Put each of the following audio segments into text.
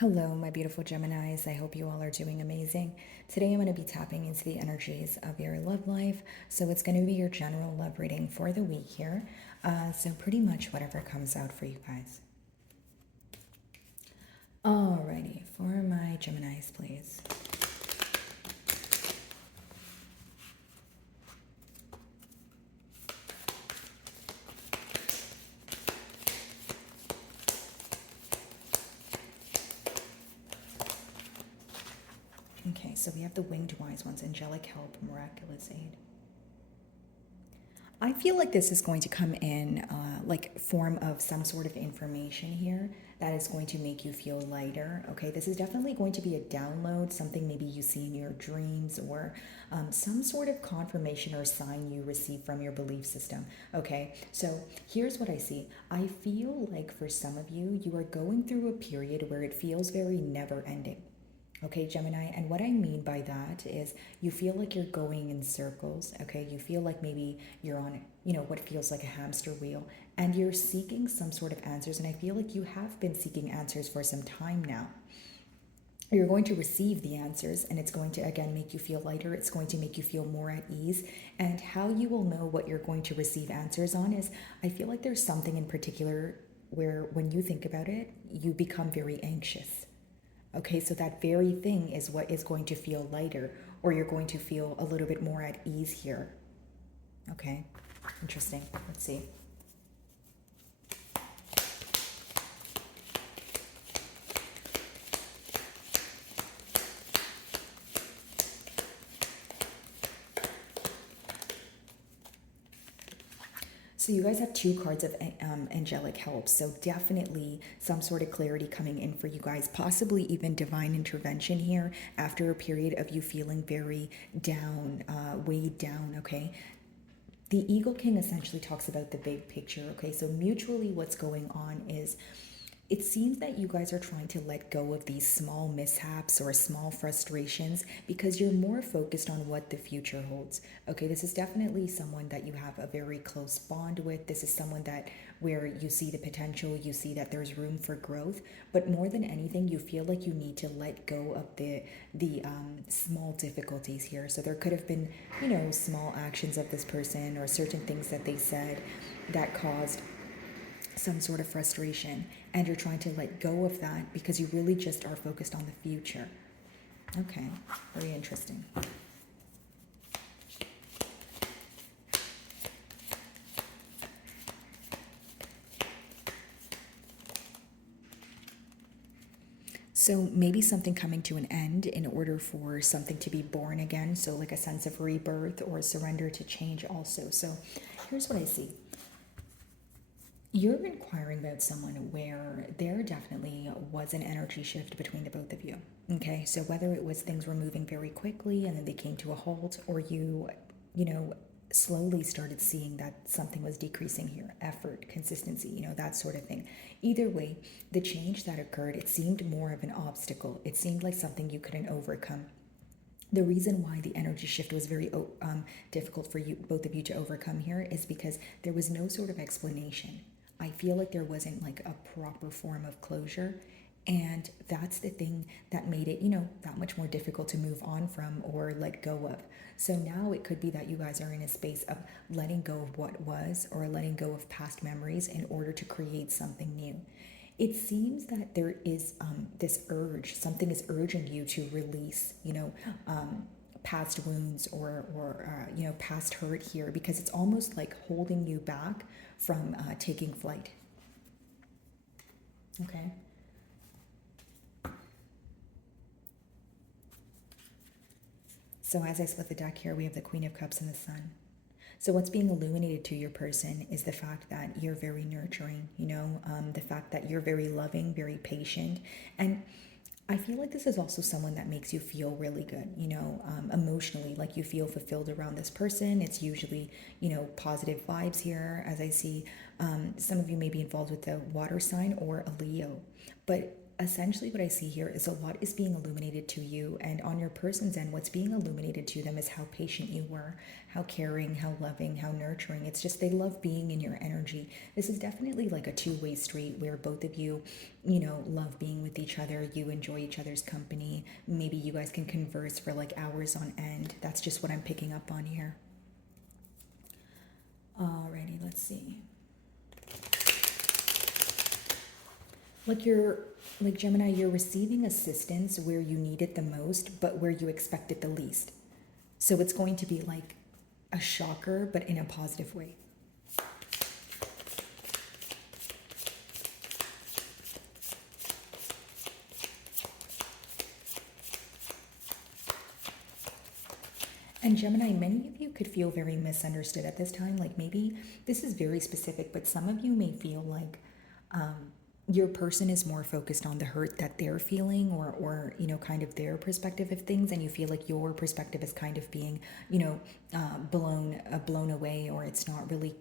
Hello, my beautiful Geminis. I hope you all are doing amazing. Today, I'm going to be tapping into the energies of your love life. So, it's going to be your general love reading for the week here. So, pretty much whatever comes out for you guys. Alrighty, for my Geminis, please. Okay, so we have the winged wise ones, angelic help, miraculous aid. I feel like this is going to come in like form of some sort of information here that is going to make you feel lighter. Okay, this is definitely going to be a download, something maybe you see in your dreams or some sort of confirmation or sign you receive from your belief system. Okay, so here's what I see. I feel like for some of you, you are going through a period where it feels very never ending. Okay, Gemini. And what I mean by that is you feel like you're going in circles. Okay, you feel like maybe you're on, what feels like a hamster wheel and you're seeking some sort of answers. And I feel like you have been seeking answers for some time now. You're going to receive the answers and it's going to again make you feel lighter. It's going to make you feel more at ease. And how you will know what you're going to receive answers on is I feel like there's something in particular where when you think about it, you become very anxious. Okay, so that very thing is what is going to feel lighter, or you're going to feel a little bit more at ease here. Okay, interesting. Let's see. So you guys have two cards of angelic help. So definitely some sort of clarity coming in for you guys, possibly even divine intervention here after a period of you feeling very down, weighed down, okay? The Eagle King essentially talks about the big picture, okay? So mutually what's going on is it seems that you guys are trying to let go of these small mishaps or small frustrations because you're more focused on what the future holds. Okay, this is definitely someone that you have a very close bond with. This is someone that where you see the potential, you see that there's room for growth, but more than anything, you feel like you need to let go of the small difficulties here. So there could have been, small actions of this person or certain things that they said that caused some sort of frustration, and you're trying to let go of that because you really just are focused on the future. Okay, very interesting. So maybe something coming to an end in order for something to be born again. So like a sense of rebirth or a surrender to change also. So here's what I see. You're inquiring about someone where there definitely was an energy shift between the both of you. Okay, so whether it was things were moving very quickly and then they came to a halt, or you know, slowly started seeing that something was decreasing here, effort, consistency, that sort of thing. Either way, the change that occurred, it seemed more of an obstacle. It seemed like something you couldn't overcome. The reason why the energy shift was very difficult for you both of you to overcome here is because there was no sort of explanation. I feel like there wasn't like a proper form of closure, and that's the thing that made it, that much more difficult to move on from or let go of. So now it could be that you guys are in a space of letting go of what was or letting go of past memories in order to create something new. It seems that there is this urge, something is urging you to release, past wounds or past hurt here, because it's almost like holding you back from taking flight. Okay. So as I split the deck here, we have the Queen of Cups and the Sun. So what's being illuminated to your person is the fact that you're very nurturing, the fact that you're very loving, very patient. And I feel like this is also someone that makes you feel really good, emotionally, like you feel fulfilled around this person. It's usually, positive vibes here, as I see. Some of you may be involved with the water sign or a Leo. But essentially what I see here is a lot is being illuminated to you, and on your person's end, what's being illuminated to them is how patient you were, how caring, how loving, how nurturing. It's just they love being in your energy. This is definitely like a two-way street where both of you, love being with each other. You enjoy each other's company. Maybe you guys can converse for like hours on end. That's just what I'm picking up on here. Alrighty, let's see. Like Gemini, you're receiving assistance where you need it the most, but where you expect it the least. So it's going to be like a shocker, but in a positive way. And Gemini, many of you could feel very misunderstood at this time. Like maybe this is very specific, but some of you may feel like your person is more focused on the hurt that they're feeling, or kind of their perspective of things, and you feel like your perspective is kind of being blown away, or it's not really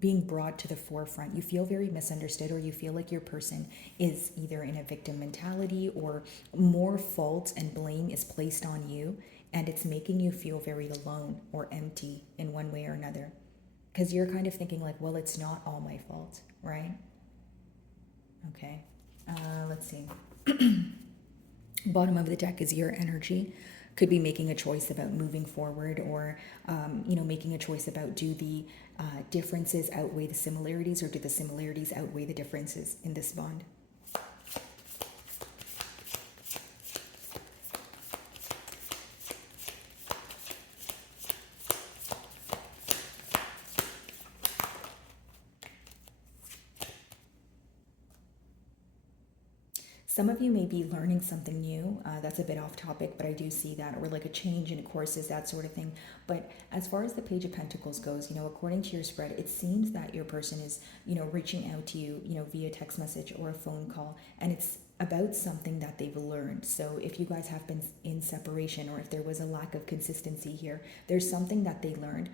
being brought to the forefront. You feel very misunderstood, or you feel like your person is either in a victim mentality, or more fault and blame is placed on you, and it's making you feel very alone or empty in one way or another. Because you're kind of thinking like, well, it's not all my fault, right? Okay, let's see. Bottom of the deck is your energy. Could be making a choice about moving forward, or, making a choice about, do the differences outweigh the similarities, or do the similarities outweigh the differences in this bond? Some of you may be learning something new. That's a bit off topic, but I do see that, or like a change in courses, that sort of thing. But as far as the Page of Pentacles goes, according to your spread, it seems that your person is, reaching out to you, via text message or a phone call, and it's about something that they've learned. So if you guys have been in separation, or if there was a lack of consistency here, there's something that they learned,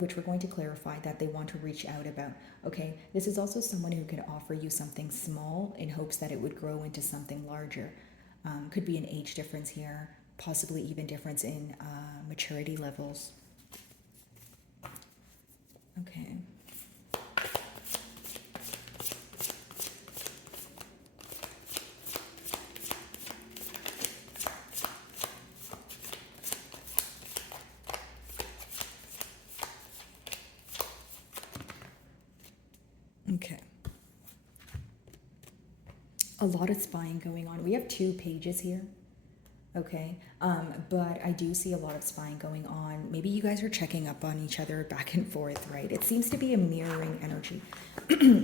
which we're going to clarify, that they want to reach out about. Okay, this is also someone who could offer you something small in hopes that it would grow into something larger. Could be an age difference here, possibly even difference in maturity levels. Okay. Okay. A lot of spying going on. We have 2 pages here. Okay. But I do see a lot of spying going on. Maybe you guys are checking up on each other back and forth, right? It seems to be a mirroring energy.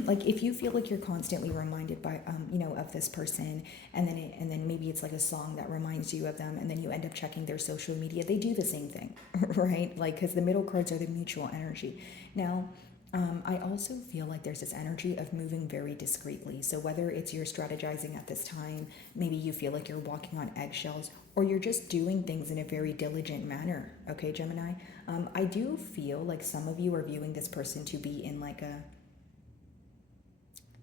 Like if you feel like you're constantly reminded by, of this person, and then maybe it's like a song that reminds you of them, and then you end up checking their social media, they do the same thing, right? Like, because the middle cards are the mutual energy. Now, I also feel like there's this energy of moving very discreetly. So whether it's you're strategizing at this time, maybe you feel like you're walking on eggshells, or you're just doing things in a very diligent manner. Okay, Gemini? I do feel like some of you are viewing this person to be in like a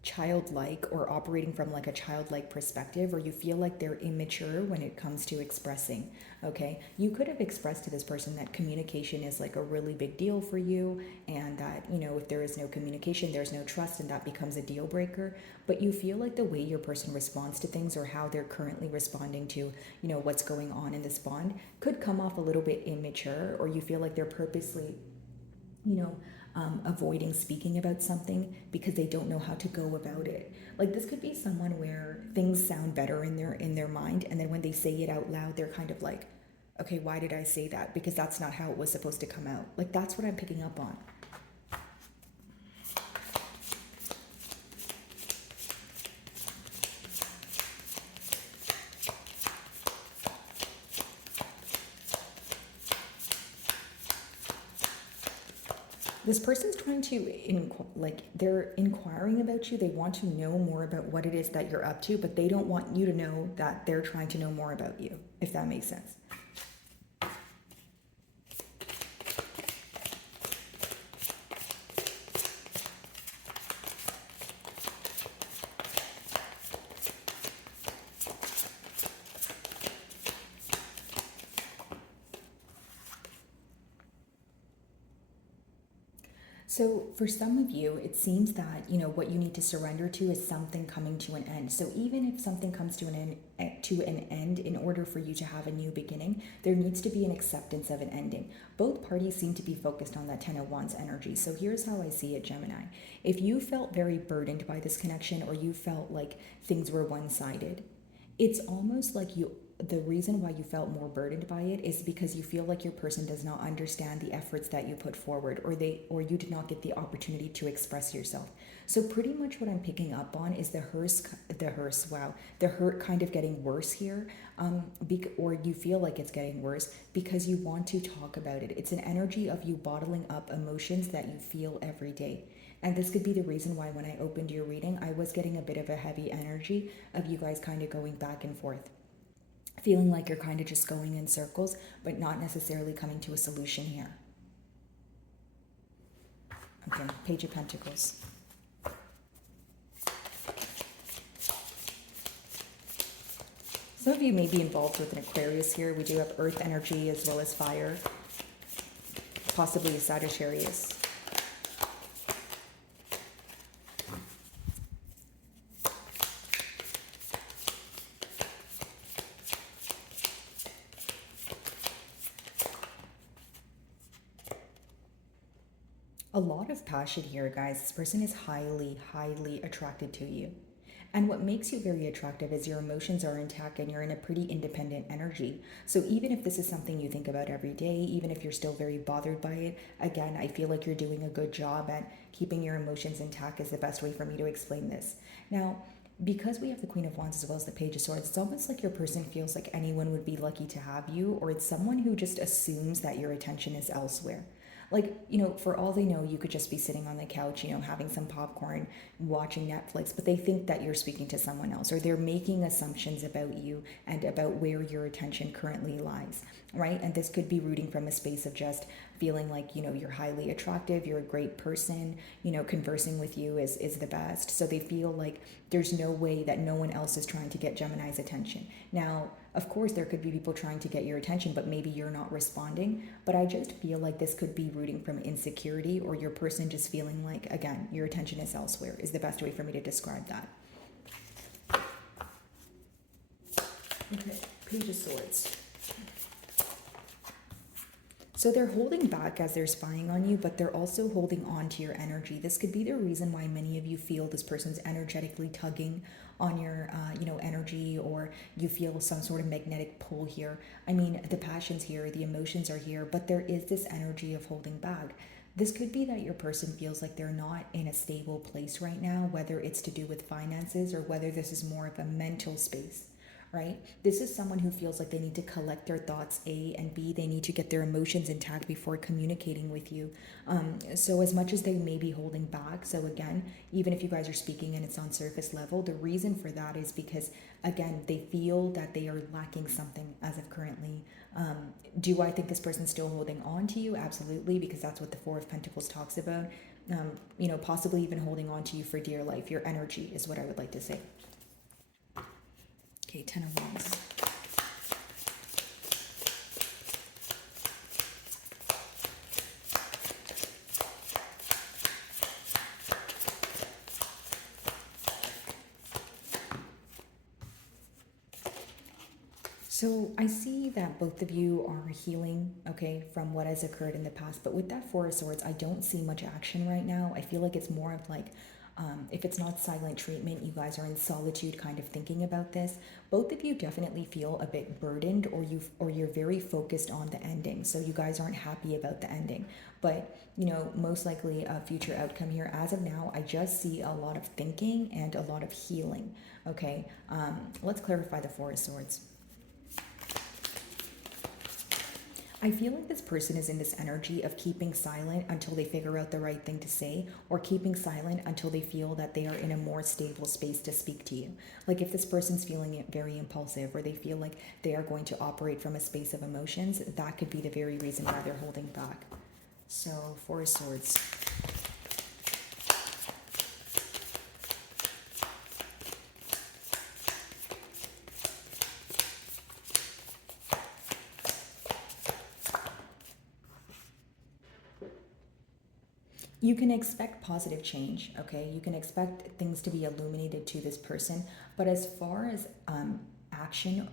childlike, or operating from like a childlike perspective, or you feel like they're immature when it comes to expressing. Okay, you could have expressed to this person that communication is like a really big deal for you, and that if there is no communication, there's no trust, and that becomes a deal breaker. But you feel like the way your person responds to things, or how they're currently responding to what's going on in this bond, could come off a little bit immature, or you feel like they're purposely avoiding speaking about something because they don't know how to go about it. Like this could be someone where things sound better in their mind, and then when they say it out loud, they're kind of like, okay, why did I say that? Because that's not how it was supposed to come out. Like that's what I'm picking up on. This person's trying to, they're inquiring about you. They want to know more about what it is that you're up to, but they don't want you to know that they're trying to know more about you, if that makes sense. So, for some of you, it seems that, what you need to surrender to is something coming to an end. So, even if something comes to an end, in order for you to have a new beginning, there needs to be an acceptance of an ending. Both parties seem to be focused on that 10 of Wands energy. So, here's how I see it, Gemini. If you felt very burdened by this connection, or you felt like things were one-sided, it's almost like the reason why you felt more burdened by it is because you feel like your person does not understand the efforts that you put forward, or you did not get the opportunity to express yourself. So pretty much what I'm picking up on is the hurt kind of getting worse here, or you feel like it's getting worse because you want to talk about it. It's an energy of you bottling up emotions that you feel every day. And this could be the reason why when I opened your reading, I was getting a bit of a heavy energy of you guys kind of going back and forth, feeling like you're kind of just going in circles, but not necessarily coming to a solution here. Okay, Page of Pentacles. Some of you may be involved with an Aquarius here. We do have earth energy as well as fire, possibly a Sagittarius. A lot of passion here, guys. This person is highly, highly attracted to you. And what makes you very attractive is your emotions are intact and you're in a pretty independent energy. So even if this is something you think about every day, even if you're still very bothered by it, again, I feel like you're doing a good job at keeping your emotions intact is the best way for me to explain this. Now, because we have the Queen of Wands as well as the Page of Swords, it's almost like your person feels like anyone would be lucky to have you, or it's someone who just assumes that your attention is elsewhere. Like, for all they know, you could just be sitting on the couch, having some popcorn, watching Netflix, but they think that you're speaking to someone else, or they're making assumptions about you and about where your attention currently lies, right? And this could be rooting from a space of just feeling like, you're highly attractive, you're a great person, conversing with you is the best. So they feel like there's no way that no one else is trying to get Gemini's attention. Now, of course, there could be people trying to get your attention, but maybe you're not responding. But I just feel like this could be rooting from insecurity, or your person just feeling like, again, your attention is elsewhere, is the best way for me to describe that. Okay, Page of Swords. So they're holding back as they're spying on you, but they're also holding on to your energy. This could be the reason why many of you feel this person's energetically tugging on your, energy, or you feel some sort of magnetic pull here. I mean, the passion's here, the emotions are here, but there is this energy of holding back. This could be that your person feels like they're not in a stable place right now, whether it's to do with finances or whether this is more of a mental space. Right? This is someone who feels like they need to collect their thoughts, A, and B, they need to get their emotions intact before communicating with you. So as much as they may be holding back, so again, even if you guys are speaking and it's on surface level, the reason for that is because, again, they feel that they are lacking something as of currently. Do I think this person's still holding on to you? Absolutely, because that's what the Four of Pentacles talks about. Possibly even holding on to you for dear life. Your energy is what I would like to say. Okay, 10 of Wands. So I see that both of you are healing, okay, from what has occurred in the past. But with that Four of Swords, I don't see much action right now. I feel like it's more of like, if it's not silent treatment, you guys are in solitude kind of thinking about this. Both of you definitely feel a bit burdened, or you're very focused on the ending. So you guys aren't happy about the ending. But, most likely a future outcome here. As of now, I just see a lot of thinking and a lot of healing. Okay, let's clarify the Four of Swords. I feel like this person is in this energy of keeping silent until they figure out the right thing to say, or keeping silent until they feel that they are in a more stable space to speak to you. Like if this person's feeling very impulsive, or they feel like they are going to operate from a space of emotions, that could be the very reason why they're holding back. So, Four of Swords. You can expect positive change, okay? You can expect things to be illuminated to this person, but as far as action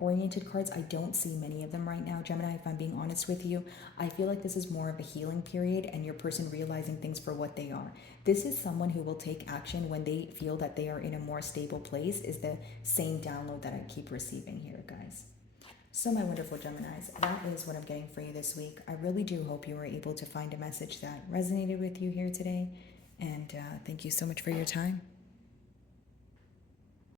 oriented cards, I don't see many of them right now, Gemini, if I'm being honest with you. I feel like this is more of a healing period and your person realizing things for what they are. This is someone who will take action when they feel that they are in a more stable place, is the same download that I keep receiving here, guys. So, my wonderful Geminis, that is what I'm getting for you this week. I really do hope you were able to find a message that resonated with you here today. And thank you so much for your time.